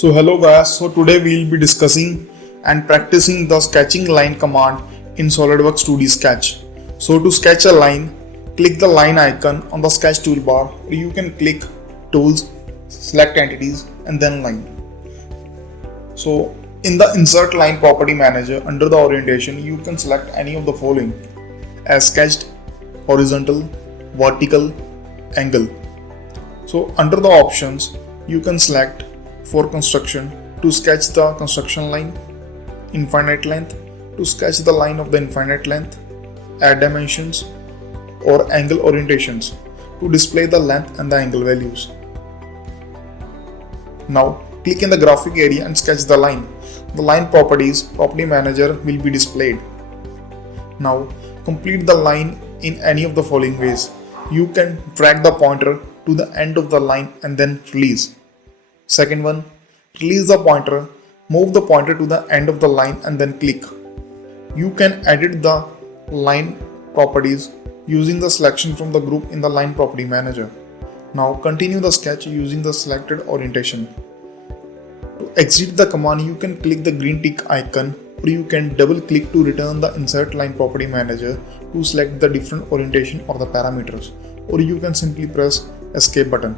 So hello guys, so today we will be discussing and practicing the sketching line command in SolidWorks 2D Sketch. So to sketch a line, click the line icon on the sketch toolbar, or you can click tools, select entities and then line. So in the insert line property manager under the orientation, you can select any of the following as sketched, horizontal, vertical, angle. So under the options, you can select for construction to sketch the construction line, infinite length to sketch the line of the infinite length, add dimensions or angle orientations to display the length and the angle values. Now click in the graphic area and sketch the line. The line properties property manager will be displayed. Now complete the line in any of the following ways. You can drag the pointer to the end of the line and then release. Second one, release the pointer, move the pointer to the end of the line and then click. You can edit the line properties using the selection from the group in the line property manager. Now continue the sketch using the selected orientation. To exit the command, you can click the green tick icon, or you can double click to return the insert line property manager to select the different orientation or the parameters, or you can simply press escape button.